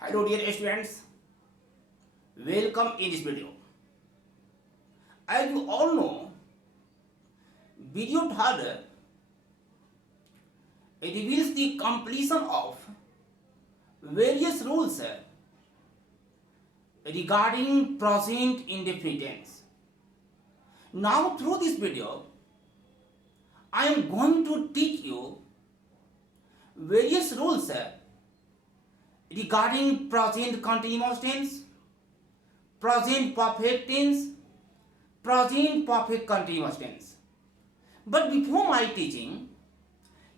Hello dear students, welcome in this video. As you all know, video third reveals the completion of various rules regarding present indefinite tense. Now through this video, I am going to teach you various rules regarding present continuous tense, present perfect tense, present perfect continuous tense. But before my teaching,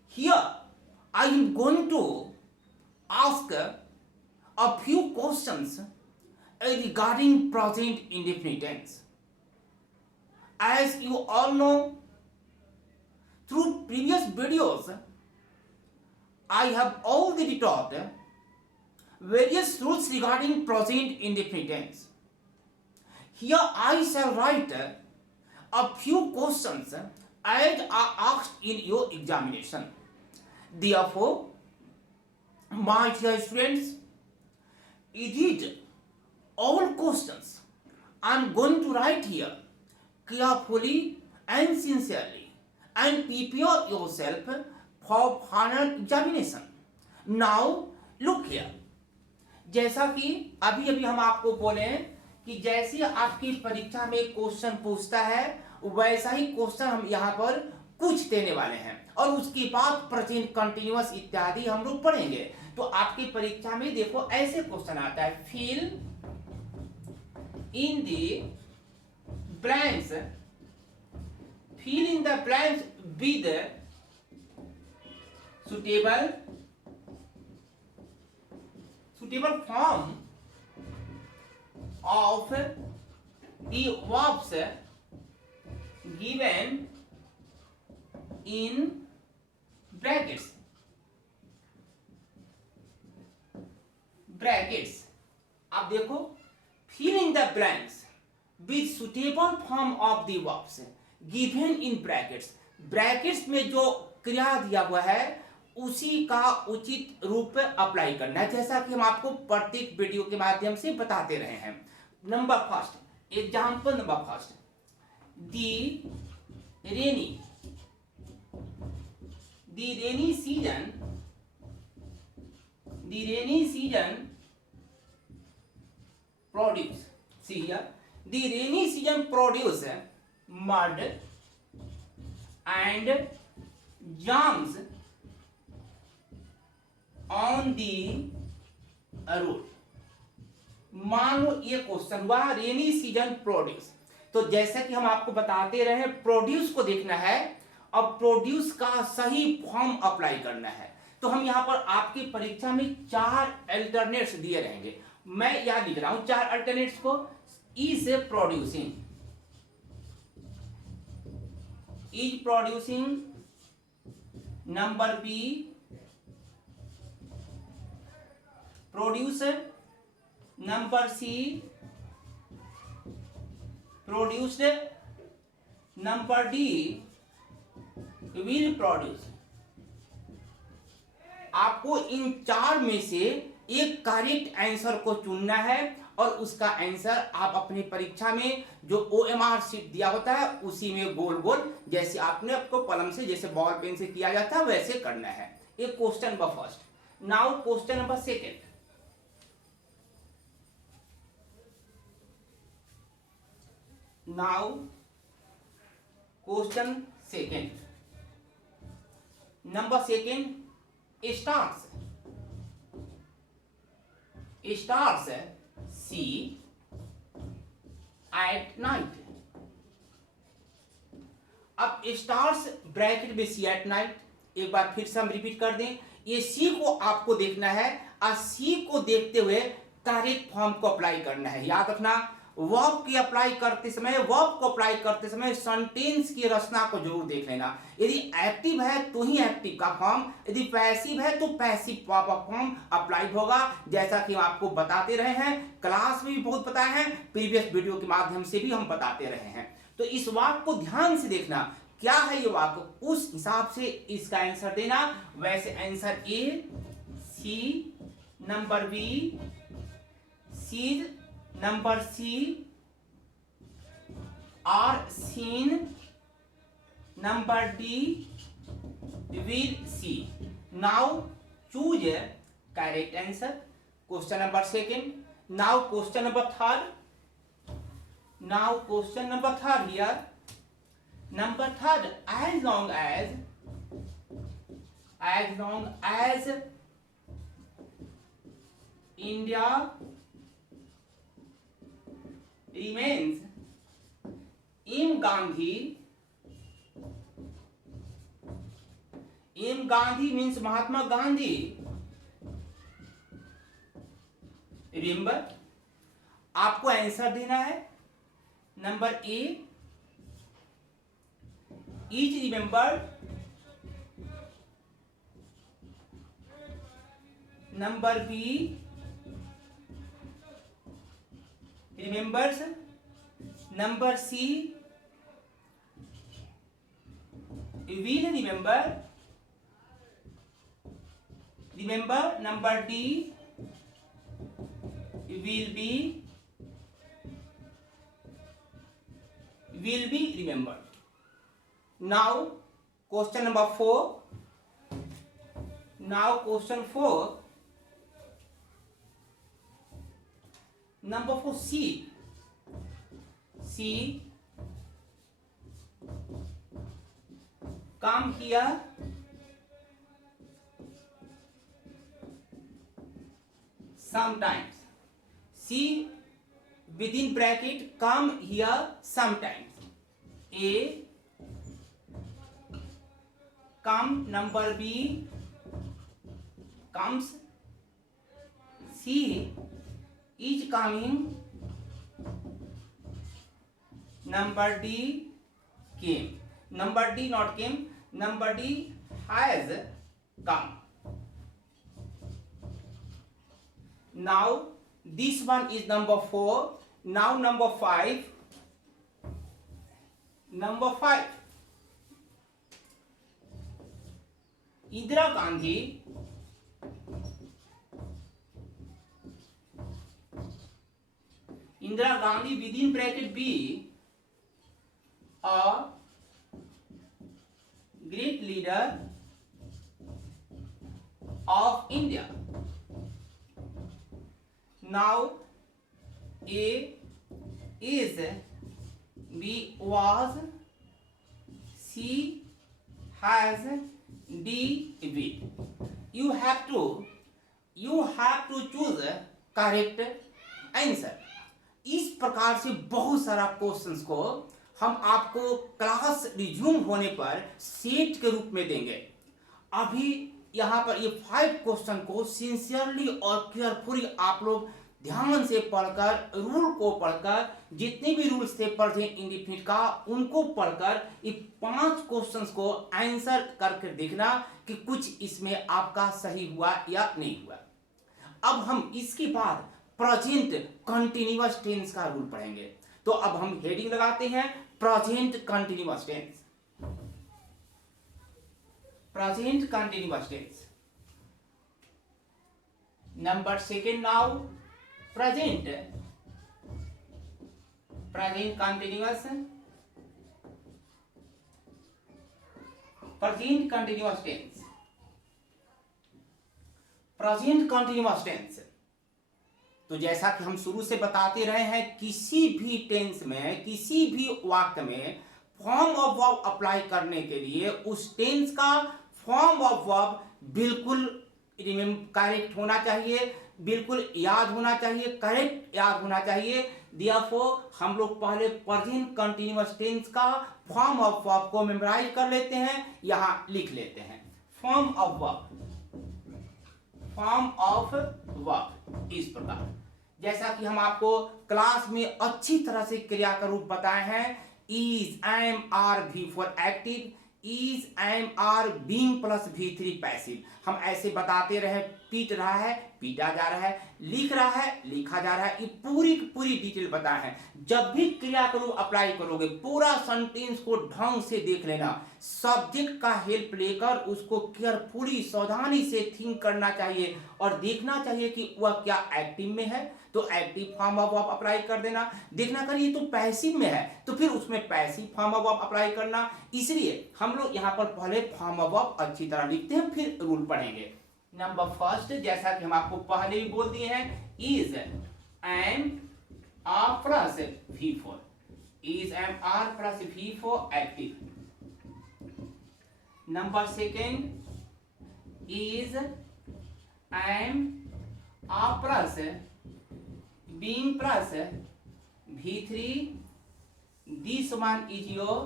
here I am going to ask a few questions regarding present indefinite tense. As you all know, through previous videos, I have already taught various rules regarding present indefinite tense. Here I shall write a few questions as are asked in your examination. Therefore, my dear students, edit all questions I am going to write here carefully and sincerely and prepare yourself for final examination. Now, look here. जैसा कि अभी हम आपको बोले कि जैसे आपकी परीक्षा में क्वेश्चन पूछता है वैसा ही क्वेश्चन हम यहाँ पर कुछ देने वाले हैं और उसके बाद प्रेजेंट कंटिन्यूअस इत्यादि हम लोग पढ़ेंगे। तो आपकी परीक्षा में देखो ऐसे क्वेश्चन आता है, fill in the blanks, fill in the blanks with suitable form of the verbs given in brackets. अब देखो, fill in the blanks with suitable form of the verbs given in brackets. Brackets में जो क्रिया दिया हुआ है उसी का उचित रूप अप्लाई करना है, जैसा कि हम आपको प्रत्येक वीडियो के माध्यम से बताते रहे हैं। Number first, example number first, the rainy season produce mud and jams on the road. मान लो ये क्वेश्चन हुआ रेनी सीजन प्रोड्यूस, तो जैसे कि हम आपको बताते रहे प्रोड्यूस को देखना है और प्रोड्यूस का सही फॉर्म अप्लाई करना है। तो हम यहाँ पर आपकी परीक्षा में 4 अल्टरनेट्स दिए रहेंगे। मैं यहाँ लिख रहा हूं 4 अल्टरनेट्स को। ई से producing, is producing, number B producer, number C produced, number D will produce. आपको इन 4 में से एक करेक्ट आंसर को चुनना है और उसका आंसर आप अपनी परीक्षा में जो OMR शीट दिया होता है उसी में गोल गोल जैसे आपने आपको कलम से जैसे बॉल पेन से किया जाता है वैसे करना है। ये question number first. Now question number second, number second starts C at night। अब स्टार्स ब्रैकेट में सी एट नाइट, एक बार फिर से हम रिपीट कर दें, ये सी को आपको देखना है और सी को देखते हुए करेक्ट फॉर्म को अप्लाई करना है। याद रखना, वर्ब को अप्लाई करते समय सेंटेंस की रचना को जरूर देख लेना। यदि एक्टिव है तो ही एक्टिव का फॉर्म, यदि पैसिव है तो पैसिव फॉर्म अप्लाई होगा, जैसा कि हम आपको बताते रहे हैं, क्लास में भी बहुत बताए हैं, प्रीवियस वीडियो के माध्यम से भी हम बताते रहे हैं। तो इस वाक्य को ध्यान से देखना, क्या है ये वाक्य, उस हिसाब से इसका आंसर देना। वैसे answer A, C, number B, sees, number C, are seen, number D, will see. Now choose a correct answer. Question number second. Now question number third. Now question number third here. Number third, as long as India remains, M. Gandhi means Mahatma Gandhi. Remember, आपको answer देना है. Number A, is remembered. Number B, remembers. Number C, will remember. Number D, will be remembered. Now question number 4. Now question 4. Number 4, C. Come here. Sometimes. C within bracket, come here sometimes. A, come. Number B, comes. C, is coming. Number D, came. Number D not came. Number D has come. Now this one is number 4. Now number 5. Number 5. Indira Gandhi within bracket B, a great leader of India. Now A is, B was, C has, D will. You have to choose correct answer. इस प्रकार से बहुत सारा questions को हम आपको class resume होने पर सेट के रूप में देंगे. अभी यहाँ पर ये 5 क्वेश्चन को सिंसियरली और केयरफुली आप लोग ध्यान से पढ़कर, रूल को पढ़कर, जितने भी रूल्स थे प्रेजेंट इंडेफिनिट का उनको पढ़कर ये 5 क्वेश्चंस को आंसर करके देखना कि कुछ इसमें आपका सही हुआ या नहीं हुआ. अब हम इसके बाद प्रेजेंट कंटिन्यूअस टेंस का रूल पढ़ेंगे. तो अब हम हेडिंग लगाते हैं present continuous tense. Present continuous tense. Number second, now present continuous tense. Present continuous tense. तो जैसा कि हम शुरू से बताते रहे हैं, किसी भी टेंस में, किसी भी वाक्य में फॉर्म ऑफ वर्ब अप्लाई करने के लिए उस टेंस का फॉर्म ऑफ वर्ब बिल्कुल करेक्ट होना चाहिए, बिल्कुल याद होना चाहिए, करेक्ट याद होना चाहिए. देयरफॉर हम लोग पहले प्रेजेंट कंटीन्यूअस टेंस का फॉर्म ऑफ वर्ब को मेमोराइज कर लेते हैं, यहां लिख लेते हैं. फॉर्म ऑफ वर्ब इस प्रकार, जैसा कि हम आपको क्लास में अच्छी तरह से क्रिया का रूप बताए हैं. इज, एम, आर, भी for active, is am are being plus V3 passive. हम ऐसे बताते रहे, पीट रहा है, पीटा जा रहा है, लिख रहा है, लिखा जा रहा है, ये पूरी की पूरी डिटेल बताए हैं। जब भी क्रिया का रूप अप्लाई करोगे पूरा सेंटेंस को ढंग से देख लेना, सब्जेक्ट का हेल्प लेकर उसको केयरफुली सावधानी से थिंक करना चाहिए और देखना चाहिए कि वह क्या एक्टिव में है तो active form of verb apply कर देना। देखना कर ये तो पैसिव में है तो फिर उसमें passive form of verb apply करना। इसलिए हम लोग यहाँ पर पहले फॉर्म ऑफ वर्ब अच्छी तरह लिखते हैं फिर रूल पढ़ेंगे। नंबर फर्स्ट, जैसा कि हम आपको पहले ही बोल दिए हैं, is am are plus V4, is am are plus V4 active. Number second, is am are plus being plus V3, this one is your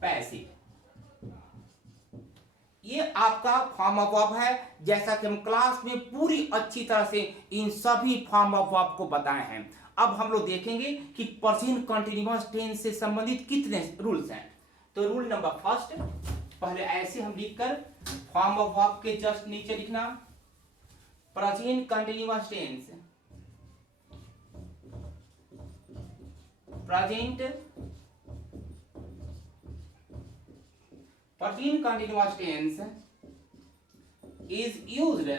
passive. ये आपका फॉर्म ऑफ वर्ब है, जैसा कि हम क्लास में पूरी अच्छी तरह से इन सभी फॉर्म ऑफ वर्ब को बताए हैं। अब हम लोग देखेंगे कि प्रेजेंट कंटीन्यूअस टेंस से संबंधित कितने रूल्स हैं। तो रूल नंबर फर्स्ट, पहले ऐसे हम लिखकर फॉर्म ऑफ वर्ब के जस्ट नीचे लिखना, present continuous tense, present continuous tense is used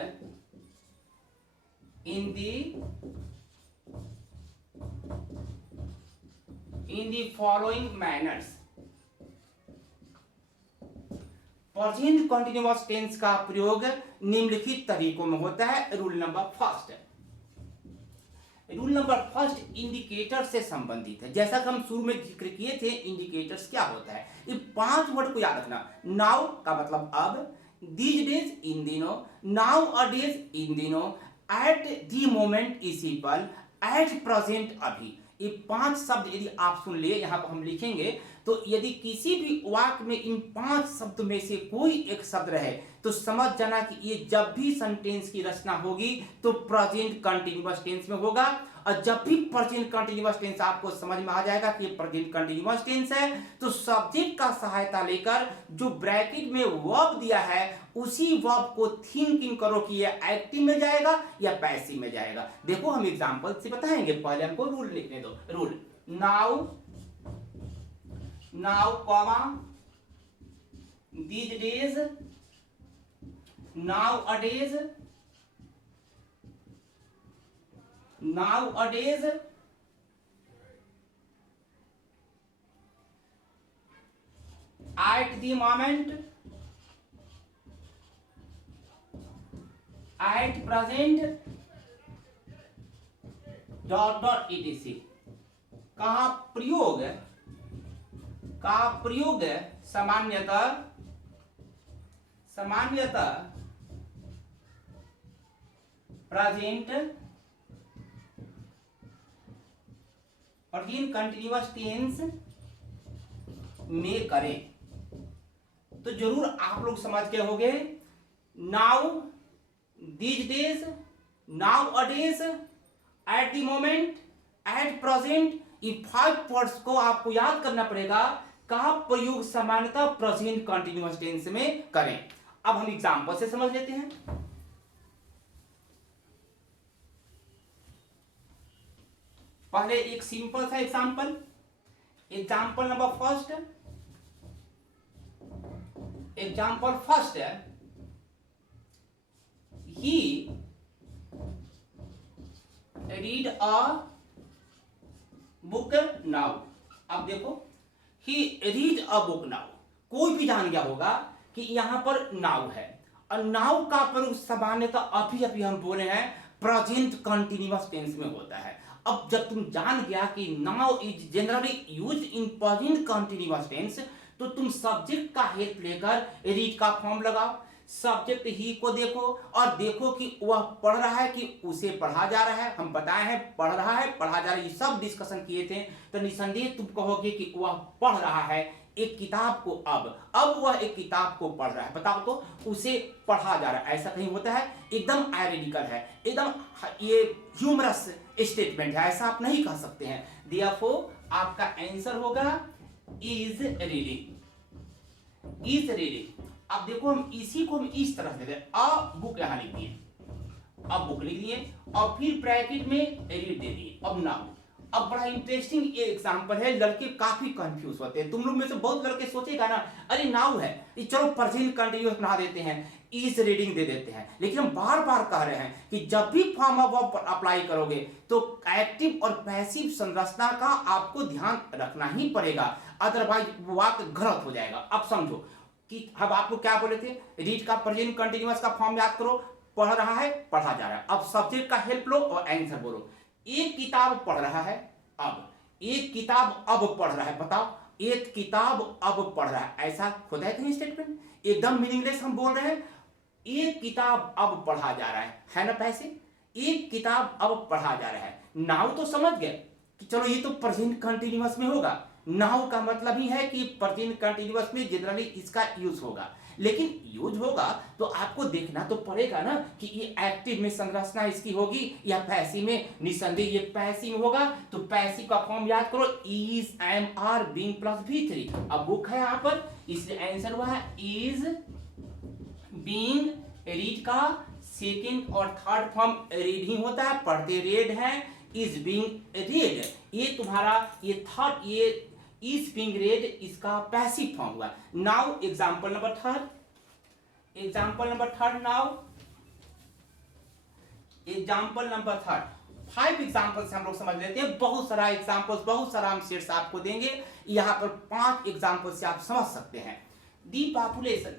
in the following manners। Present continuous tense का प्रयोग निम्नलिखित तरीकों में होता है। Rule number first, rule number first indicator से संबंधित है। जैसा कि हम शुरू में जिक्र किए थे, इंडिकेटर्स क्या होता है, ये 5 वर्ड को याद रखना। नाउ का मतलब अब, दीज डेज इन दिनों, नाउ अ डेज इन दिनों, एट दी मोमेंट इसिपल, एट प्रेजेंट अभी। ये 5 शब्द यदि आप सुन लिए, यहाँ पर हम लिखेंगे, तो यदि किसी भी वाक्य में इन 5 शब्द में से कोई एक शब्द रहे तो समझ जाना कि ये जब भी सेंटेंस की रचना होगी तो प्रेजेंट कंटीन्यूअस टेंस में होगा। और जब भी प्रेजेंट कंटीन्यूअस टेंस आपको समझ में आ जाएगा कि ये प्रेजेंट कंटीन्यूअस टेंस है, तो सब्जेक्ट का सहायता लेकर जो ब्रैकेट में वर्ब दिया है उसी वर्ब को थिंकिंग करो कि ये एक्टिव में जाएगा या पैसिव में जाएगा। देखो हम एग्जांपल से बताएंगे, पहले हमको रूल लिखने दो। Rule, now, now comma, these days, nowadays, nowadays, at the moment, at present, dot dot etc। कहा प्रयोग, का प्रयोग सामान्यतः, सामान्यतः प्रेजेंट कंटीन्यूअस टेंस में करें। तो जरूर आप लोग समझ के होंगे, now, these days, now a days, at the moment, at present, ये 5 वर्ड्स को आपको याद करना पड़ेगा। का प्रयोग सामान्यतः प्रेजेंट कंटीन्यूअस टेंस में करें। अब हम एग्जांपल से समझ लेते हैं। पहले एक सिंपल सा example, example number first, example first है, ही रीड अ बुक नाउ। अब देखो, ही रीड अ बुक नाउ, कोई भी जान गया होगा कि यहां पर नाउ है और नाउ का प्रयोग सामान्यतः अभी अभी हम बोले हैं प्रेजेंट कंटीन्यूअस टेंस में होता है। अब जब तुम जान गया कि now is generally used in present continuous tense, तो तुम सब्जेक्ट का हेल्प लेकर रीड का फॉर्म लगाओ, सब्जेक्ट ही को देखो और देखो कि वह पढ़ रहा है कि उसे पढ़ा जा रहा है। हम बताए हैं पढ़ रहा है, पढ़ा जा रहा है, ये सब डिस्कशन किए थे। तो निसंदेह तुम कहोगे कि वह पढ़ रहा है एक किताब को। अब वह एक किताब को पढ़ रहा है, बताओ तो उसे पढ़ा जा रहा है, ऐसा कहीं होता है? एकदम आयरनिकल है, एकदम ये ह्यूमरस स्टेटमेंट है, ऐसा आप नहीं कह सकते हैं। देयरफॉर आपका आंसर होगा इज रीडिंग। Is reading. अब देखो हम इसी को हम इस तरह से अ बुक यहां लिख दिए, अब बुक लिख दिए और फिर ब्रैकेट में रीड दे दिए। अब नाउ, अब बड़ा इंटरेस्टिंग एग्जांपल है, लड़के काफी कंफ्यूज होते हैं। तुम लोग में से बहुत लड़के सोचेगा ना, अरे नाउ है ये चलो प्रेजेंट कंटिन्यूअस बना देते हैं, इज रीडिंग दे देते हैं। लेकिन हम बार बार कह रहे हैं कि जब भी फॉर्म ऑफ वर्ब अप्लाई करोगे तो एक्टिव और पैसिव संरचना का आपको ध्यान रखना ही पड़ेगा, अदरवाइज वाक्य गलत हो जाएगा। अब समझो कि अब आपको क्या बोले थे, रीड का प्रेजेंट कंटिन्यूअस का फॉर्म याद करो, पढ़ रहा है, पढ़ा जा रहा है। अब सब्जेक्ट का हेल्प लो और आंसर बोलो। एक किताब पढ़ रहा है, अब एक किताब अब पढ़ रहा है, बताओ एक किताब अब पढ़ रहा है, ऐसा खुदा है स्टेटमेंट? एकदम मीनिंगलेस हम बोल रहे हैं। एक किताब अब पढ़ा जा रहा है ना पैसे, एक किताब अब पढ़ा जा रहा है। नाउ तो समझ गए कि चलो ये तो प्रेजेंट कंटिन्यूअस में होगा, नाउ का मतलब ही है कि प्रेजेंट कंटिन्यूअस में जनरली इसका यूज होगा। लेकिन यूज होगा तो आपको देखना तो पड़ेगा ना कि ये एक्टिव में संरचना इसकी होगी या पैसिव में। निसंदेह ये पैसिव होगा, तो पैसिव का फॉर्म याद करो, is am are being plus V3। अब बुक है यहां पर, इसलिए आंसर हुआ है इज बीइंग। रीड का सेकंड और थर्ड फॉर्म रीड ही होता है, पढ़ते रेड है, इज बीइंग रेड। ये तुम्हारा ये थर्ड, ये इज बीइंग रेड इसका पैसिव फॉर्म हुआ। Now example number third, example number third now, example number third. 5 examples हम लोग समझ लेते हैं, बहुत सारा एग्जांपल्स, बहुत सारा हम सेट्स आपको देंगे। यहां पर 5 एग्जांपल से आप समझ सकते हैं। दी population,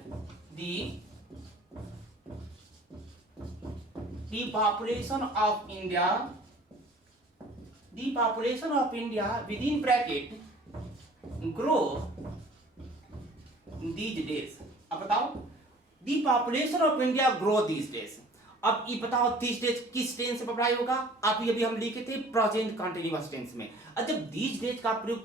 the population of India, the population of India within bracket grow these days। अब बताओ the population of India grow these days। अब ये बताओ these days किस टेंस से अप्लाई होगा? अभी हम लिखे थे प्रेजेंट कंटिन्यूअस टेंस में। अब जब these days का प्रयोग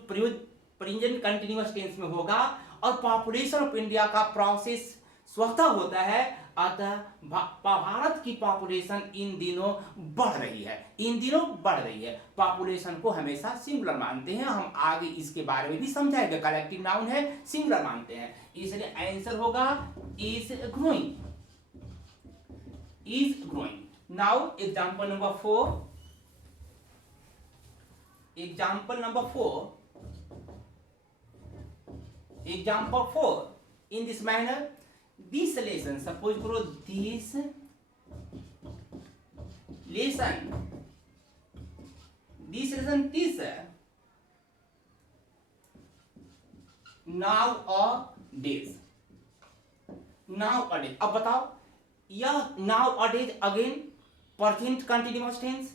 प्रेजेंट कंटिन्यूअस टेंस में होगा और पॉपुलेशन ऑफ इंडिया का प्रोसेस स्वतः होता है, अतः भारत की पॉपुलेशन इन दिनों बढ़ रही है, इन दिनों बढ़ रही है। पॉपुलेशन को हमेशा सिंगुलर मानते हैं, हम आगे इसके बारे में भी समझाएंगे। कलेक्टिव नाउन है, सिंगुलर मानते हैं, इसलिए आंसर होगा is growing, is growing. Now example number 4, example number 4, example 4 in this manner. This lesson, suppose करो this lesson teacher now or days, now or days। अब बताओ यह now or days again present continuous tense,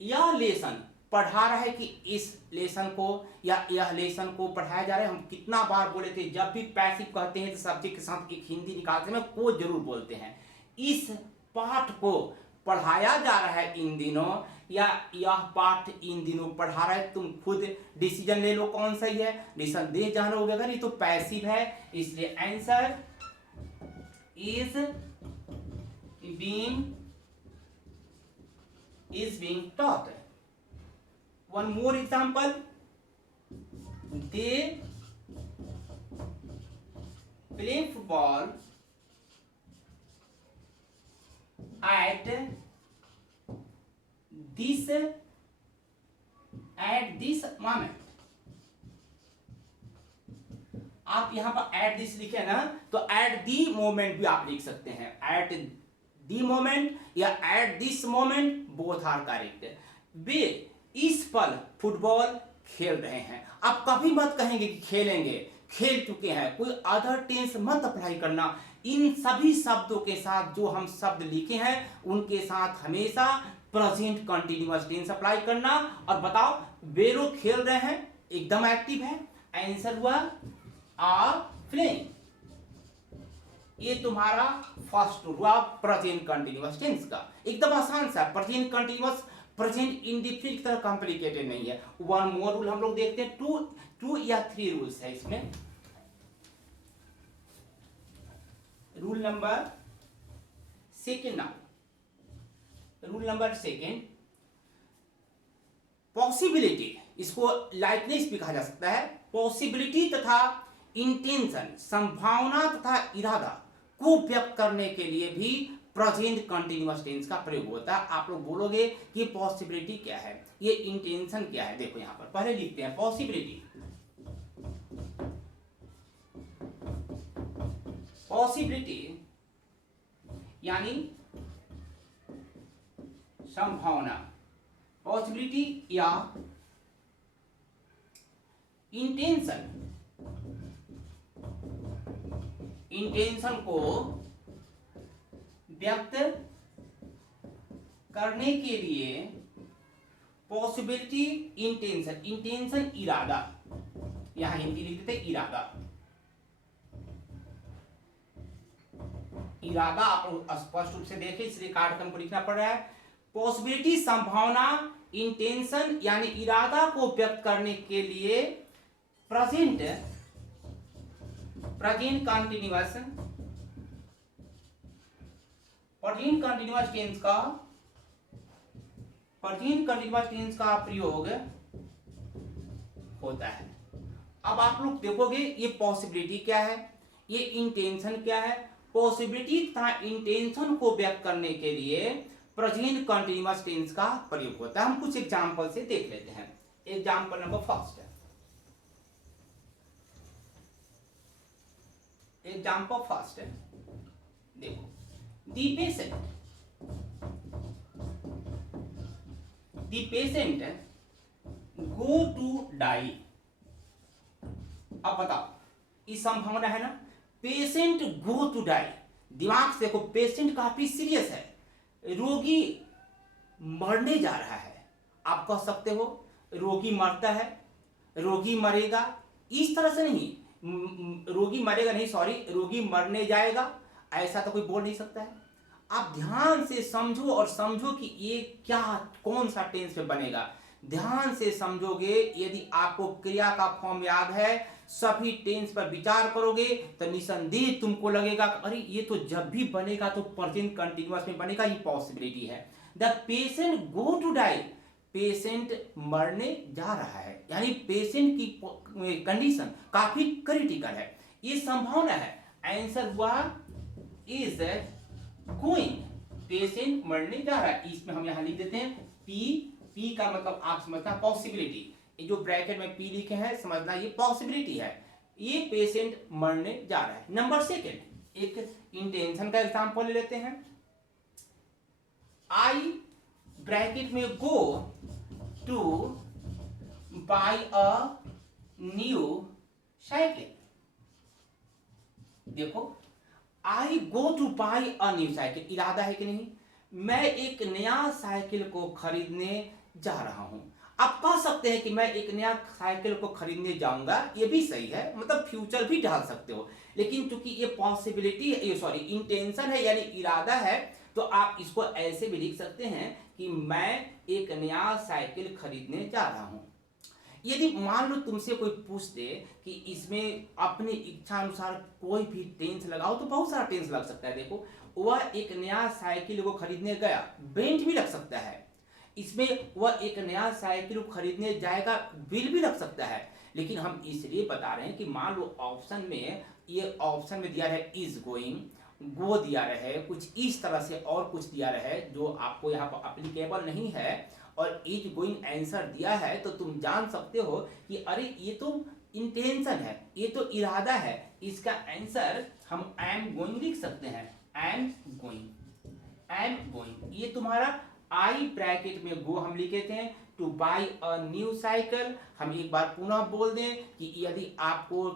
यह lesson पढ़ा रहा है कि इस लेसन को या यह लेसन को पढ़ाया जा रहा है। हम कितना बार बोले थे, जब भी पैसिव कहते हैं तो सब्जेक्ट के साथ एक हिंदी निकालते हैं, को जरूर बोलते हैं। इस पाठ को पढ़ाया जा रहा है इन दिनों, या यह पाठ इन दिनों पढ़ा रहा है। तुम खुद डिसीजन ले लो कौन सही है। निसंदेह जान लोगे अगर ये तो पैसिव है, इसलिए answer is being taught. One more example, they play football at this moment। आप यहां पर at this लिखे ना, तो at the moment भी आप लिख सकते हैं। at the moment या at this moment both are correct। वे इस पल फुटबॉल खेल रहे हैं। आप कभी मत कहेंगे कि खेलेंगे, खेल चुके हैं। कोई अदर टेंस मत अप्लाई करना। इन सभी शब्दों के साथ जो हम शब्द लिखे हैं उनके साथ हमेशा प्रेजेंट कंटिन्यूअस टेंस अप्लाई करना। और बताओ वे लोग खेल रहे हैं, एकदम एक्टिव है, आंसर हुआ आर प्लेइंग। ये तुम्हारा फर्स्ट हुआ प्रेजेंट कंटिन्यूअस टेंस का, एकदम आसान सा। प्रेजेंट कंटिन्यूअस प्रेजेंट इंडेफिनिट की तरह कॉम्प्लिकेटेड नहीं है। वन मोर रूल हम लोग देखते हैं, टू या 3 रूल्स है इसमें। Rule number second, now rule number second, possibility, इसको लाइकनेस भी कहा जा सकता है। पॉसिबिलिटी तथा इंटेंशन संभावना तथा इरादा को व्यक्त करने के लिए भी प्रेजेंट कंटीन्यूअस टेंस का प्रयोग होता है। आप लोग बोलोगे कि पॉसिबिलिटी क्या है, ये इंटेंशन क्या है। देखो यहां पर पहले लिखते हैं पॉसिबिलिटी। पॉसिबिलिटी यानी संभावना, पॉसिबिलिटी या इंटेंशन, इंटेंशन को व्यक्त करने के लिए पॉसिबिलिटी, इंटेंशन, इंटेंशन इरादा, यहां हिंदी लिखते थे इरादा, इरादा आप स्पष्ट रूप से देखें इसलिए कार्ड हमको लिखना पड़ रहा है। पॉसिबिलिटी संभावना, इंटेंशन यानी इरादा को व्यक्त करने के लिए प्रेजेंट कंटीन्यूअस टेंस का प्रयोग होता है। अब आप लोग देखोगे ये पॉसिबिलिटी क्या है, ये इंटेंशन क्या है। पॉसिबिलिटी तथा इंटेंशन को व्यक्त करने के लिए प्रेजेंट कंटीन्यूअस टेंस का प्रयोग होता है। हम कुछ एग्जांपल से देख लेते हैं। Example number first, example first देखो, the patient go to die. अब बताओ, इस संभावना है ना, पेशेंट गो टू डाई। दिमाग से देखो, पेशेंट काफी सीरियस है, रोगी मरने जा रहा है। आप कह सकते हो रोगी मरता है, रोगी मरेगा, इस तरह से नहीं, रोगी मरेगा नहीं, सॉरी, रोगी मरने जाएगा, ऐसा तो कोई बोल नहीं सकता है। आप ध्यान से समझो और समझो कि ये क्या, कौन सा टेंस में बनेगा। ध्यान से समझोगे, यदि आपको क्रिया का फॉर्म याद है, सभी टेंस पर विचार करोगे तो निसंदेह तुमको लगेगा अरे ये तो जब भी बनेगा तो प्रेजेंट कंटीन्यूअस में बनेगा, ये पॉसिबिलिटी है। The patient go to die, patient मरने जा रहा है, यानी पेशेंट की कंडीशन काफी क्रिटिकल है, ये संभावना है। आंसर हुआ इज गोइंग, पेशेंट मरने जा रहा है। इसमें हम यहां लिख देते हैं पी। पी का मतलब आप समझना पॉसिबिलिटी, ये जो ब्रैकेट में पी लिखे हैं समझना ये पॉसिबिलिटी है, ये पेशेंट मरने जा रहा है। नंबर सेकेंड, एक इंटेंशन का एग्जांपल ले लेते हैं। आई ब्रैकेट में go to buy a new cycle. देखो, I go to buy a new cycle, इरादा है कि नहीं, मैं एक नया साइकिल को खरीदने जा रहा हूं। आप कह सकते हैं कि मैं एक नया साइकिल को खरीदने जाऊंगा, ये भी सही है, मतलब फ्यूचर भी डाल सकते हो, लेकिन चूंकि ये पॉसिबिलिटी है, ये सॉरी इंटेंशन है यानी इरादा है, तो आप इसको ऐसे भी लिख सकते हैं कि मैं एक नया साइकिल खरीदने जा रहा हूं। यदि मान लो तुमसे कोई पूछ दे कि इसमें अपनी इच्छा अनुसार कोई भी टेंस लगाओ, तो बहुत सारा टेंस लग सकता है। देखो, वह एक नया साइकिल को खरीदने गया, बेंट भी लग सकता है। इसमें वह एक नया साइकिल को खरीदने जाएगा, विल भी लग सकता है। लेकिन हम इसलिए बता रहे हैं कि मान लो ऑप्शन में, ये ऑप्शन में दिया रहे इज गोइंग, गो दिया रहे, कुछ इस तरह से और कुछ दिया रहे जो आपको यहाँ पर अप्लीकेबल नहीं है, और इज गोइंग आंसर दिया है, तो तुम जान सकते हो कि अरे ये तो इंटेंशन है, ये तो इरादा है, इसका आंसर हम एम गोइंग लिख सकते हैं। एम गोइंग, एम गोइंग, ये तुम्हारा आई ब्रैकेट में गो हम लिखे थे to buy a new cycle. हम एक बार पुनः बोल दें कि यदि आपको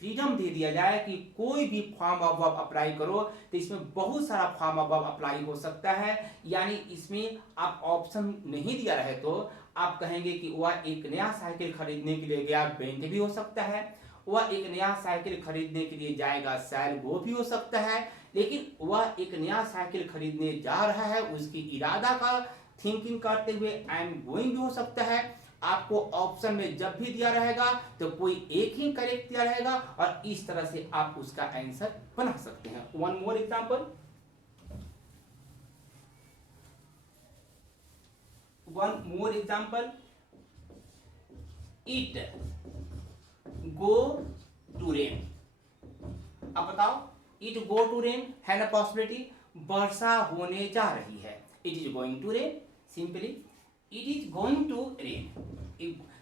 फ्रीडम दे दिया जाए कि कोई भी फॉर्म ऑफ वर्ब अप्लाई करो, तो इसमें बहुत सारा फॉर्म ऑफ वर्ब अप्लाई हो सकता है। यानी इसमें आप ऑप्शन नहीं दिया रहे तो आप कहेंगे कि वह एक नया साइकिल खरीदने के लिए गया, बेंट भी हो सकता है। वह एक नया साइकिल खरीदने के लिए जाएगा, शैल गो भी हो सकता है। लेकिन वह एक नया साइकिल खरीदने जा रहा है, उसकी इरादा का थिंकिंग करते हुए आई एम गोइंग भी हो सकता है। आपको ऑप्शन में जब भी दिया रहेगा तो कोई एक ही करेक्ट दिया रहेगा, और इस तरह से आप उसका आंसर बना सकते हैं। One more example, it go to to rain. अब बताओ, इट गो टू रेन है ना पॉसिबिलिटी, वर्षा होने जा रही है। It is going to rain, simply it is going to rain.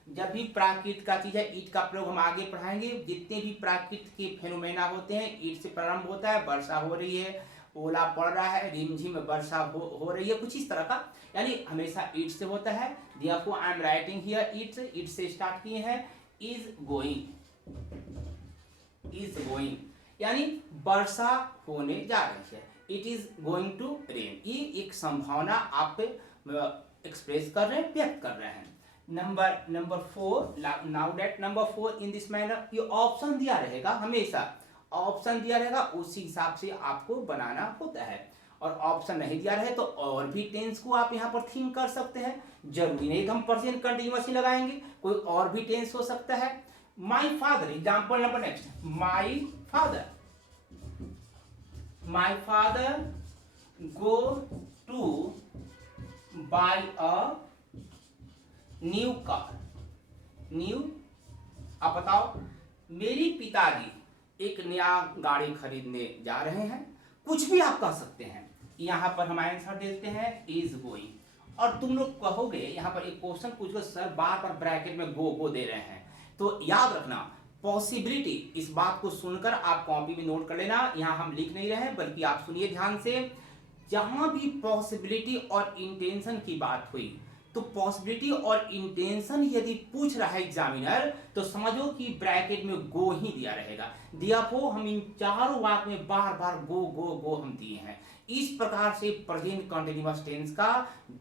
जब भी प्राकृत का चीज है, ईट का प्रयोग हम आगे पढ़ाएंगे। जितने भी प्राकृत के फेनोमेना होते हैं ईट से प्रारंभ होता है। वर्षा हो रही है, ओला पड़ रहा है, रिमझिम वर्षा हो रही है, कुछ इस तरह का, यानी हमेशा ईट से होता है। therefore I am writing here eat से स्टार्ट किए हैं। इज गोइंग यानी वर्षा होने जा रही है। It is going to rain, ये एक संभावना आप एक्सप्रेस कर रहे हैं, व्यक्त कर रहे हैं। Number 4, now that number 4 in this manner, ये ऑप्शन दिया रहेगा, हमेशा ऑप्शन दिया रहेगा, उसी हिसाब से आपको बनाना होता है। और ऑप्शन नहीं दिया रहे तो और भी टेंस को आप यहाँ पर थिंक कर सकते हैं। जरूरी नहीं कि हम प्रेजेंट कंटिन्यूअस ही लगाएंगे, कोई और भी टेंस हो सकता है। My father, example number next, my father go to buy a new car. New, आप बताओ, मेरी पिताजी एक नया गाड़ी खरीदने जा रहे हैं, कुछ भी आप कह सकते हैं। यहां पर हम आंसर देते हैं इज गोइंग। और तुम लोग कहोगे यहां पर एक क्वेश्चन पूछो, सर बार बार ब्रैकेट में गो दे रहे हैं, तो याद रखना पॉसिबिलिटी, इस बात को सुनकर आप कॉपी में नोट कर लेना। यहां हम लिख नहीं रहे हैं, बल्कि आप सुनिए ध्यान से। जहां भी पॉसिबिलिटी और इंटेंशन की बात हुई, तो पॉसिबिलिटी और इंटेंशन यदि पूछ रहा है एग्जामिनर, तो समझो कि ब्रैकेट में गो ही दिया रहेगा। दियाफो हम इन चारों वाक्य में बार बार गो हम दिए हैं। इस प्रकार से प्रेजेंट कंटीन्यूअस टेंस का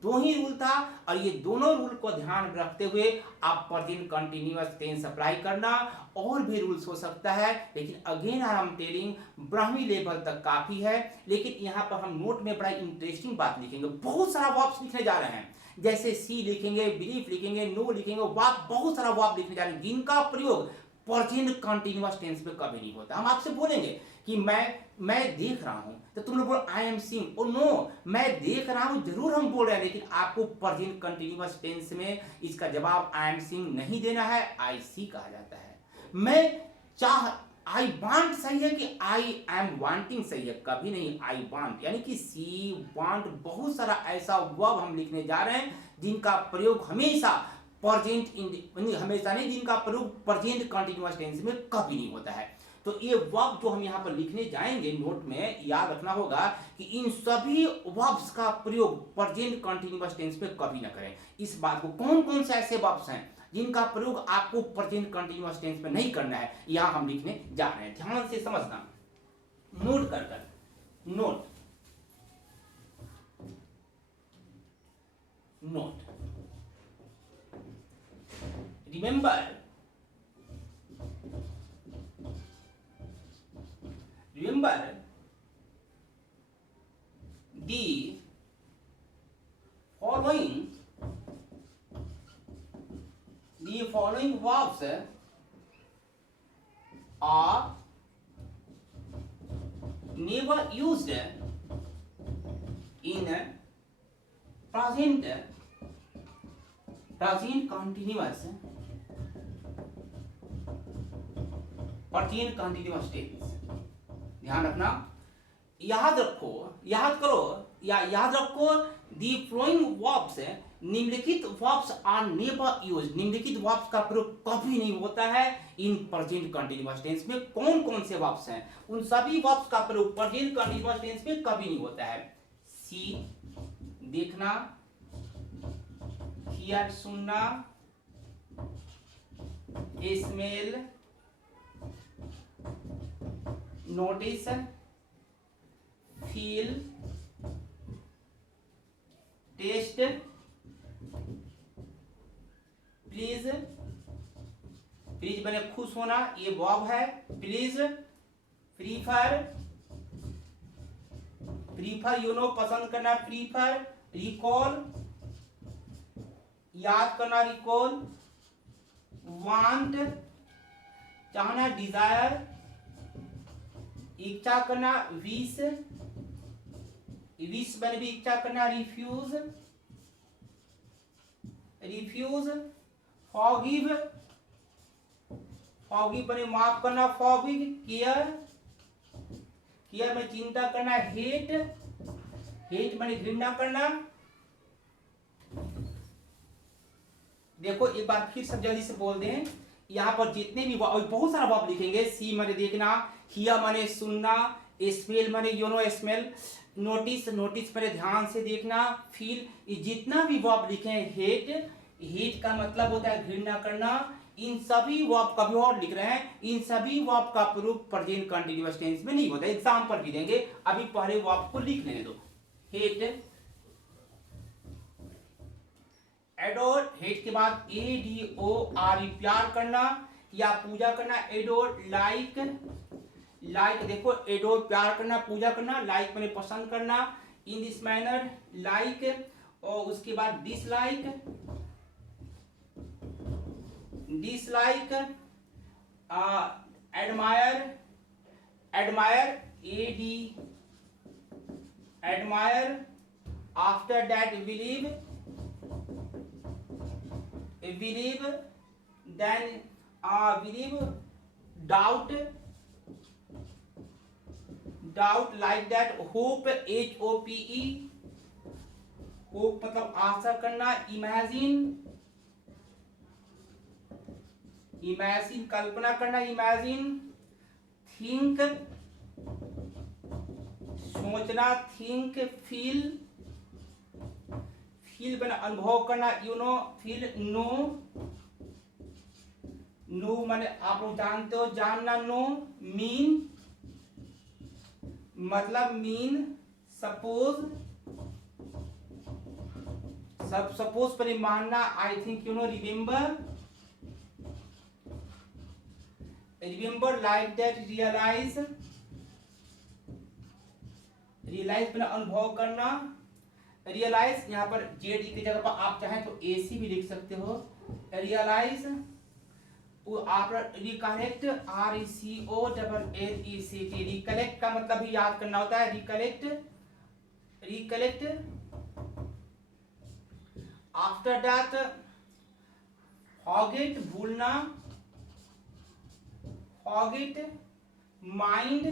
दो ही रूल था, और ये दोनों रूल को ध्यान में रखते हुए आप प्रेजेंट कंटीन्यूअस टेंस अप्लाई करना। और भी रूल्स हो सकता है, लेकिन again I am telling Brahmi level तक काफी है। लेकिन यहाँ पर हम नोट में बड़ा इंटरेस्टिंग बात लिखेंगे, बहुत सारा वर्ब्स लिखने जा रहे हैं, जैसे सी लिखेंगे, बिलीफ लिखेंगे, नो लिखेंगे, वर्ब, बहुत सारा वर्ब लिखने जा रहे हैं जिनका प्रयोग प्रेजेंट कंटीन्यूअस टेंस पे कभी नहीं होता। हम आपसे बोलेंगे कि मैं देख रहा हूं, तो तुम लोग बोलो I am seeing. Oh no, मैं देख रहा हूं जरूर हम बोल रहे हैं, लेकिन आपको प्रेजेंट कंटीन्यूअस टेंस में इसका जवाब आई एम सीइंग नहीं देना है, आई सी कहा जाता है। मैं चाह, आई वांट सही है कि आई एम वांटिंग सही है, कभी नहीं आई वांट, यानी कि सी वांट। बहुत सारा ऐसा वर्ब हम लिखने जा रहे हैं जिनका प्रयोग हमेशा हमेशा नहीं, जिनका प्रयोग प्रेजेंट कंटीन्यूअस टेंस में कभी नहीं होता है। तो ये वर्ब जो हम यहाँ पर लिखने जाएंगे नोट में, याद रखना होगा कि इन सभी वर्ब्स का प्रयोग प्रेजेंट कंटीन्यूअस टेंस में कभी ना करें। इस बात को, कौन कौन से ऐसे वर्ब्स हैं जिनका प्रयोग आपको प्रेजेंट कंटीन्यूअस टेंस में नहीं करना है, यहां हम लिखने जा रहे हैं। ध्यान से समझना, नोट कर note remember the following verbs are never used in present continuous tense। ध्यान रखना, याद रखो दी फ्लोइंग वर्ब्स, निम्नलिखित वर्ब्स आर नेवर यूज्ड, निम्नलिखित वर्ब्स का प्रयोग कभी नहीं होता है इन प्रेजेंट कंटीन्यूअस टेंस में। कौन कौन से वर्ब्स हैं? उन सभी वर्ब्स का प्रयोग प्रेजेंट कंटीन्यूअस टेंस में कभी नहीं होता है। सी देखना, हियर सुनना, smell notice, feel taste, please बने खुश होना, ये वर्ब है। प्लीज, प्रीफर यू नो पसंद करना, प्रीफर, रिकॉल याद करना, रिकॉल, वांट चाहना, डिजायर इच्छा करना, विश बने भी इच्छा करना, रिफ्यूज, फॉरगिव फॉगी बने माफ करना, फॉगिंग, केयर, केयर में चिंता करना, हेट, हेट बने घृणा करना। देखो एक बार फिर सब जल्दी से बोल दें, यहाँ पर जितने भी बहुत सारा वर्ब लिखेंगे। सी माने देखना, हियर माने सुनना, स्मेल माने you know smell, notice, notice माने ध्यान से देखना, फील, जितना भी वर्ब लिखे हैं, हेट, हेट का मतलब होता है घृणा करना। इन सभी वर्ब का भी और लिख रहे हैं, इन सभी वर्ब का प्रयोग प्रेजेंट कंटीन्यूअस टेंस में नहीं होता। एग्जांपल भी देंगे, अभी पहले वर्ब को लिख लेने दो। हेट, एडोर, हेट के बाद ADORE, प्यार करना या पूजा करना, एडोर, लाइक, लाइक देखो, एडोर प्यार करना, पूजा करना, लाइक मैंने पसंद करना, इन दिस मैनर, लाइक, और उसके बाद dislike, dislike, admire, admire, admire, after that believe, believe, then believe, doubt, doubt, like that, hope, HOPE, hope मतलब आशा करना, इमेजिन, इमेजिन कल्पना करना, इमेजिन, थिंक सोचना, थिंक, फील, फील बना अनुभव करना, you know, feel, know, know माने आप लोग जानते हो जानना, नो, मीन मतलब मीन, सपोज, सब सपोज पर मानना, I think you know, remember, remember, like that, realise, realise बना अनुभव करना, रियलाइज यहाँ पर जेड की जगह पर आप चाहें तो AC भी लिख सकते हो, रियलाइज, आप रिकलेक्ट, RECOLLECT, रिकलेक्ट का मतलब भी याद करना होता है, recollect, recollect, after that, forget भूलना, फॉरगेट, माइंड,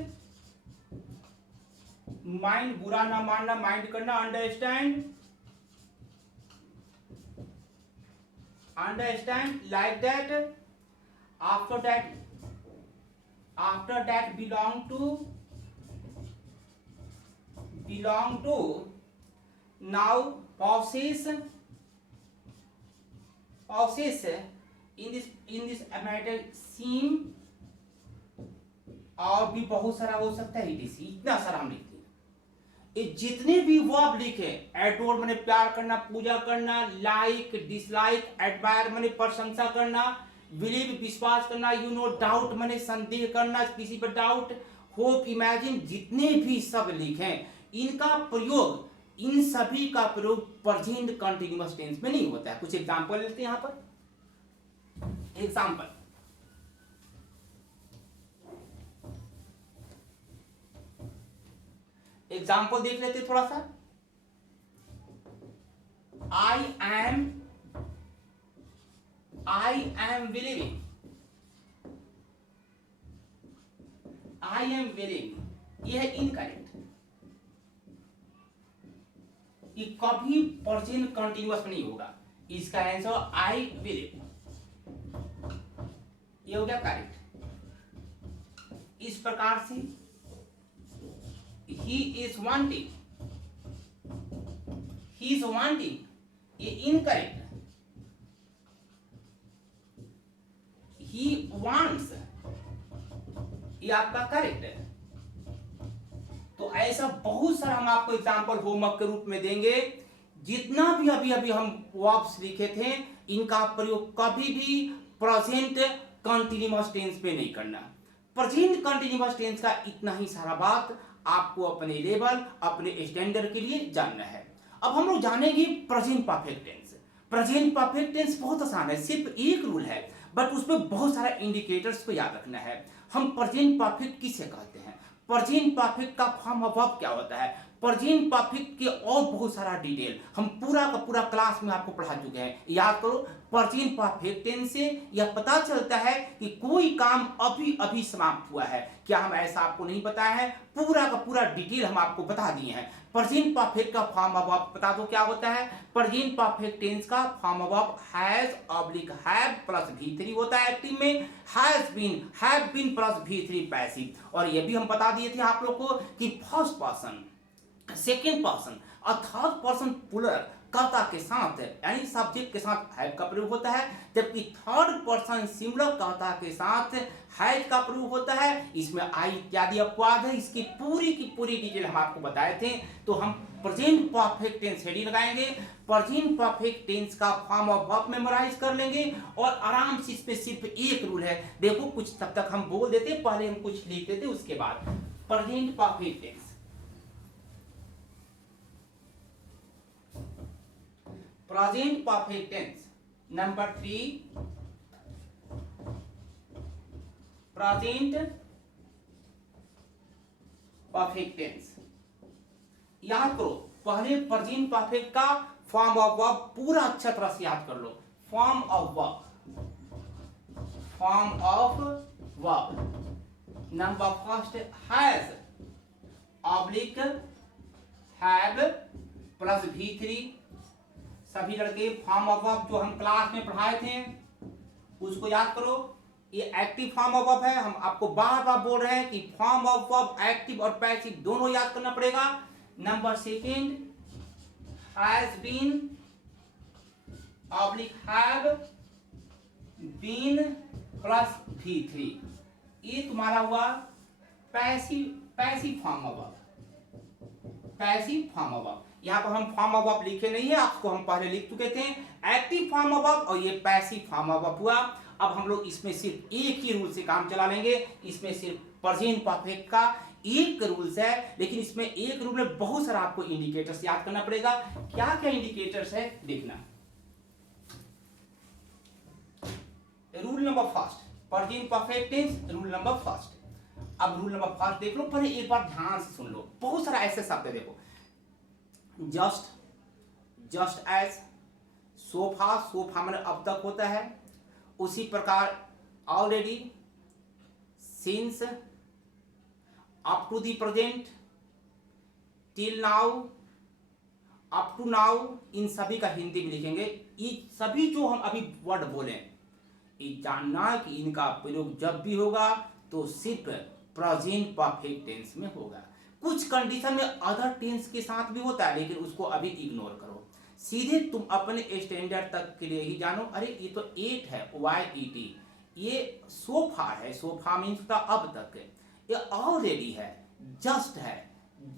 माइंड बुरा ना मानना, माइंड करना, understand, understand, like that, after that belong to, now possess, in this matter, seem, और भी बहुत सारा हो सकता है, ETC, इतना सारा हम लिखते हैं। ये जितने भी वर्ब लिखे, एडोर माने प्यार करना, पूजा करना, लाइक, डिसलाइक, एडमायर माने प्रशंसा करना, बिलीव विश्वास करना, यू नो डाउट माने संदेह करना, किसी पर डाउट, होप, इमेजिन, जितने भी सब लिखे इनका प्रयोग, इन सभी का प्रयोग प्रेजेंट कंटीन्यूअस टेंस में नहीं होता है। कुछ एग्जांपल लेते हैं यहां पर, एग्जांपल, एग्जांपल देख लेते थोड़ा सा। I am believing, I am believing, यह है इनकरेक्ट, ये कभी प्रेजेंट कंटीन्यूअस में नहीं होगा। इसका आंसर आई बिलीव, ये हो गया करेक्ट। इस प्रकार से he is wanting, he is wanting, ये इनकरेक्ट, he wants, ये आपका करेक्ट है। तो ऐसा बहुत सारा हम आपको एग्जांपल होमवर्क के रूप में देंगे। जितना भी अभी हम वर्ब्स लिखे थे, इनका प्रयोग कभी भी प्रेजेंट कंटीन्यूअस टेंस पे नहीं करना। प्रेजेंट कंटीन्यूअस टेंस का इतना ही सारा बात आपको अपने लेवल, अपने स्टैंडर्ड के लिए जानना है। अब हम लोग जानेंगे present perfect tense. Present perfect tense बहुत आसान है, सिर्फ एक रूल है, बट उसमें बहुत सारा इंडिकेटर्स को याद रखना है। हम प्रेजेंट परफेक्ट किसे कहते हैं? प्रेजेंट परफेक्ट का फॉर्म ऑफ वर्ब क्या होता है? प्रेजेंट परफेक्ट के और बहुत सारा डिटेल हम पूरा का पूरा क्लास में आपको पढ़ा चुके हैं। याद करो, प्रेजेंट परफेक्ट टेंस से यह पता चलता है कि कोई काम अभी अभी समाप्त हुआ है। क्या हम ऐसा आपको नहीं बताया है? पूरा का पूरा डिटेल हम आपको बता दिए हैं। प्रेजेंट परफेक्ट का फॉर्म ऑफ वर्ब बता दो क्या होता है। प्रेजेंट परफेक्ट टेंस का form of verb has oblique have plus V3 होता है एक्टिव में, have been plus V3 passive. और ये भी हम बता दिए थे आप लोग को कि फर्स्ट पर्सन, सेकेंड पर्सन और थर्ड पर्सन प्लूरल कर्ता के साथ यानी सब्जेक्ट के साथ हैव का प्रयोग होता है, जबकि थर्ड पर्सन सिंगुलर कर्ता के साथ हैज का प्रयोग होता है। इसमें आई इत्यादि अपवाद है। इसकी पूरी की पूरी डिटेल हम आपको बताए थे। तो हम प्रेजेंट परफेक्ट टेंस हेडिंग लगाएंगे, प्रेजेंट परफेक्ट टेंस का फॉर्म ऑफ वर्ब मेमोराइज कर लेंगे और आराम से। इसमें सिर्फ एक रूल है, देखो कुछ तब तक हम बोल देते, पहले हम कुछ लिख देते, उसके बाद present perfect tense. Present perfect tense number 3, present perfect tense. याद करो, पहले प्रेजेंट परफेक्ट का फॉर्म ऑफ वर्ब पूरा अच्छा तरह से याद कर लो। Form of verb number first has oblique have plus V3। सभी लड़के फॉर्म ऑफ वर्ब जो हम क्लास में पढ़ाए थे उसको याद करो। ये एक्टिव फॉर्म ऑफ वर्ब है। हम आपको बार बार बोल रहे हैं कि फॉर्म ऑफ वर्ब एक्टिव और पैसिव दोनों याद करना पड़ेगा। Number second has been oblique have been plus V3। ये तुम्हारा हुआ passive form of verb, passive form of verb. यहाँ पर हम फॉर्म ऑफ वर्ब लिखे नहीं है, आपको हम पहले लिख चुके थे। एक्टिव फॉर्म ऑफ वर्ब और ये पैसिव फॉर्म ऑफ वर्ब हुआ। अब हम लोग इसमें सिर्फ एक ही रूल से काम चला लेंगे। इसमें सिर्फ प्रेजेंट परफेक्ट का एक रूल्स है, लेकिन इसमें एक रूल में बहुत सारा आपको इंडिकेटर्स याद करना पड़ेगा। क्या क्या इंडिकेटर्स है देखना। Rule number first, present perfect tense rule number first. अब रूल नंबर फर्स्ट देख लो, पहले एक बार ध्यान से सुन लो। बहुत सारा ऐसे शब्द है, देखो जस्ट एज, सोफा मैंने अब तक होता है। उसी प्रकार already, since, up to the present, till now, up to now. इन सभी का हिंदी में लिखेंगे। ये सभी जो हम अभी वर्ड बोले, ये जानना है कि इनका प्रयोग जब भी होगा तो सिर्फ प्रेजेंट परफेक्ट टेंस में होगा। कुछ कंडीशन में अदर टेंस के साथ भी होता है, लेकिन उसको अभी इग्नोर करो। सीधे तुम अपने स्टैंडर्ड तक के लिए ही जानो। अरे ये तो एट है, YET। ये सोफा है, सोफा मीन्स का अब तक है। ये ऑलरेडी है, जस्ट है,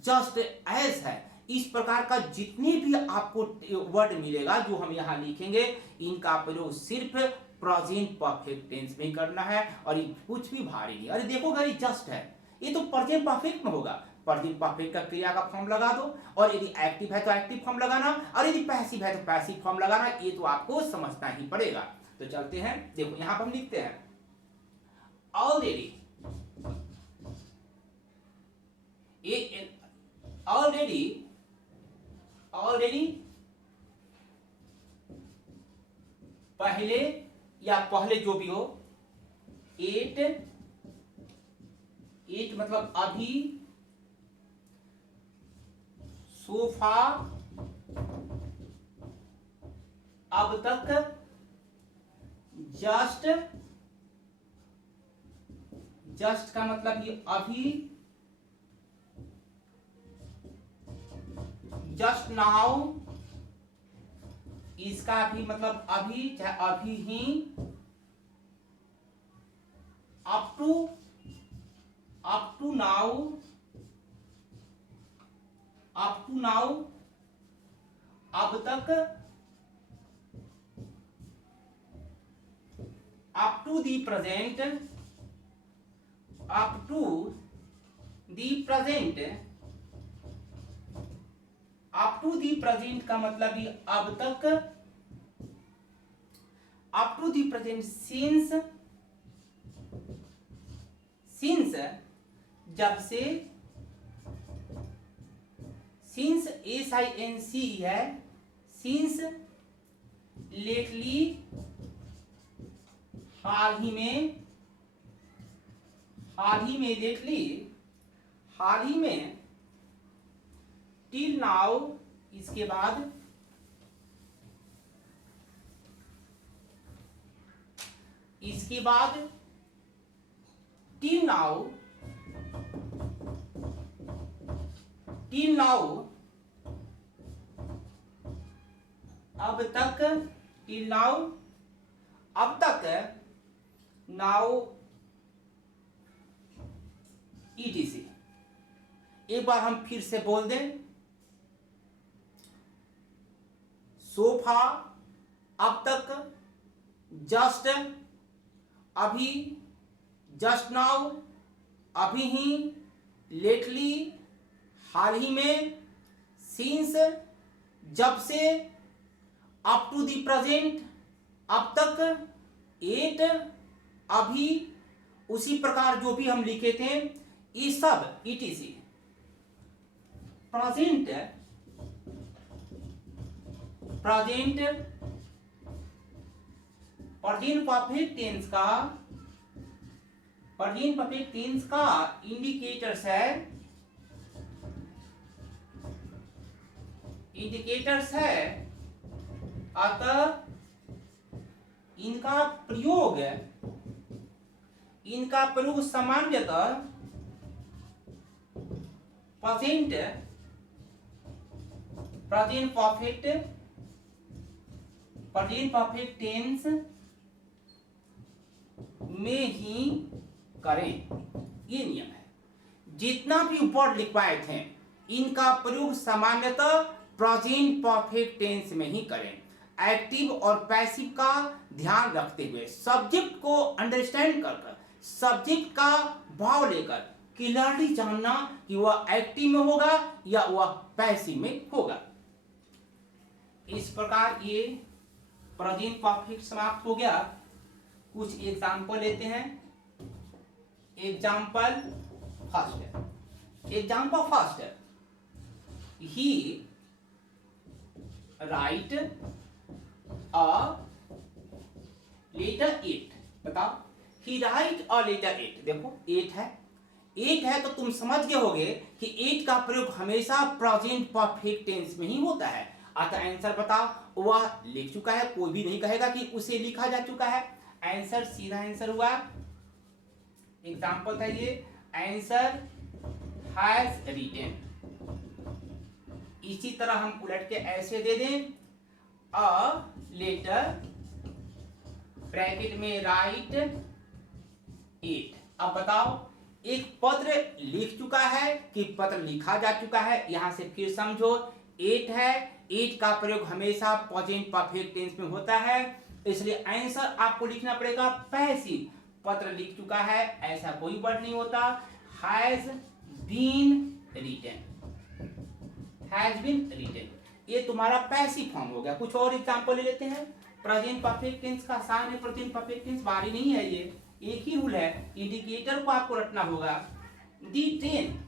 जस्ट एज है। इस प्रकार का जितने भी आपको वर्ड मिलेगा जो हम यहाँ लिखेंगे, इनका प्रयोग सिर्फ प्रेजेंट परफेक्ट टेंस में करना है। और ये कुछ भी भारी नहीं। अरे देखो अगर ये जस्ट है, ये तो प्रेजेंट परफेक्ट में होगा। प्रेजेंट परफेक्ट का क्रिया का फॉर्म लगा दो, और यदि एक्टिव है तो एक्टिव फॉर्म लगाना, और यदि पैसिव है तो पैसिव फॉर्म लगाना। ये तो आपको समझना ही पड़ेगा। तो चलते हैं, देखो यहां पर हम लिखते हैं ऑलरेडी। ऑलरेडी पहले या पहले जो भी हो, एट मतलब अभी, सोफा अब तक, जस्ट का मतलब ये अभी, जस्ट नाउ, इसका भी मतलब अभी चाहे अभी ही, अप टू नाउ, अब तक, up to the present, up to the present का मतलब ही अब तक, up to the present, since जब से, सिंस SINC है, सिंस लेटली हाल ही में लेटली हाल ही में, टिल नाउ इसके बाद, टिल नाउ अब तक, टिल नाउ अब तक, नाउ ETC। एक बार हम फिर से बोल दें, सोफा अब तक, जस्ट अभी, जस्ट नाउ अभी ही, लेटली हाल ही में, सिंस जब से, अप टू द प्रेजेंट अब तक, एट अभी, उसी प्रकार जो भी हम लिखे थे ये सब ETC। प्रेजेंट परफेक्ट टेंस का इंडिकेटर्स है, अतः इनका प्रयोग सामान्यतः प्रेजेंट परफेक्ट टेंस में ही करें, ये नियम है। जितना भी वर्ड लिखवाए थे इनका प्रयोग सामान्यतः प्रेजेंट परफेक्ट टेंस में ही करें, एक्टिव और पैसिव का ध्यान रखते हुए, सब्जेक्ट को अंडरस्टैंड कर, सब्जेक्ट का भाव लेकर क्लियरली जानना कि वह एक्टिव में होगा या वह पैसिव में होगा। इस प्रकार ये प्रेजेंट परफेक्ट समाप्त हो गया। कुछ एग्जाम्पल लेते हैं। Example first, he write a letter 8। बताओ, ही राइट अ लेटर 8। देखो 8 है तो तुम समझ गए होगे कि 8 का प्रयोग हमेशा प्रेजेंट परफेक्ट टेंस में ही होता है। अतः आंसर बताओ, वह लिख चुका है, कोई भी नहीं कहेगा कि उसे लिखा जा चुका है। आंसर सीधा आंसर हुआ। एग्जाम्पल था ये, आंसर हैज रिटन। इसी तरह हम उलट के ऐसे दे दें, अ लेटर ब्रैकेट में राइट 8। अब बताओ, एक पत्र लिख चुका है कि पत्र लिखा जा चुका है? यहां से फिर समझो, 8 है, 8 का प्रयोग हमेशा प्रेजेंट परफेक्ट टेंस में होता है, इसलिए आंसर आपको लिखना पड़ेगा पैसिव। पत्र लिख चुका है ऐसा कोई वर्ड नहीं होता। हैज बीन रिटन, ये तुम्हारा पैसिव फॉर्म हो गया। कुछ और एग्जांपल ले लेते हैं। प्रेजेंट परफेक्ट टेंस का आसान है, प्रेजेंट परफेक्ट टेंस बारी नहीं है, ये एक ही रूल है, इंडिकेटर को आपको रटना होगा। The train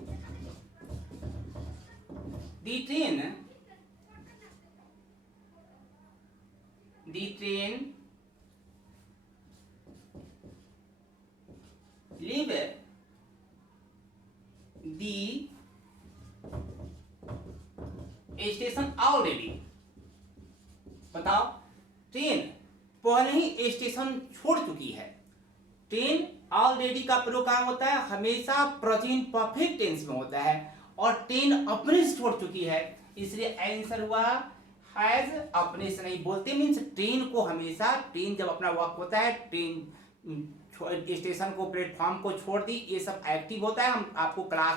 leave the station already. बताओ, ट्रेन पहले ही स्टेशन छोड़ चुकी है। ट्रेन ऑलरेडी का प्रयोग कहां होता है? हमेशा प्रेजेंट परफेक्ट टेंस में होता है, और ट्रेन अपने से छोड़ चुकी है, इसलिए आंसर हुआ हैज। अपने से नहीं बोलते मीन्स ट्रेन को हमेशा, ट्रेन जब अपना वर्क होता है, ट्रेन स्टेशन को, प्लेटफॉर्म को छोड़ दी, ये सब एक्टिव होता है। हम आपको क्लास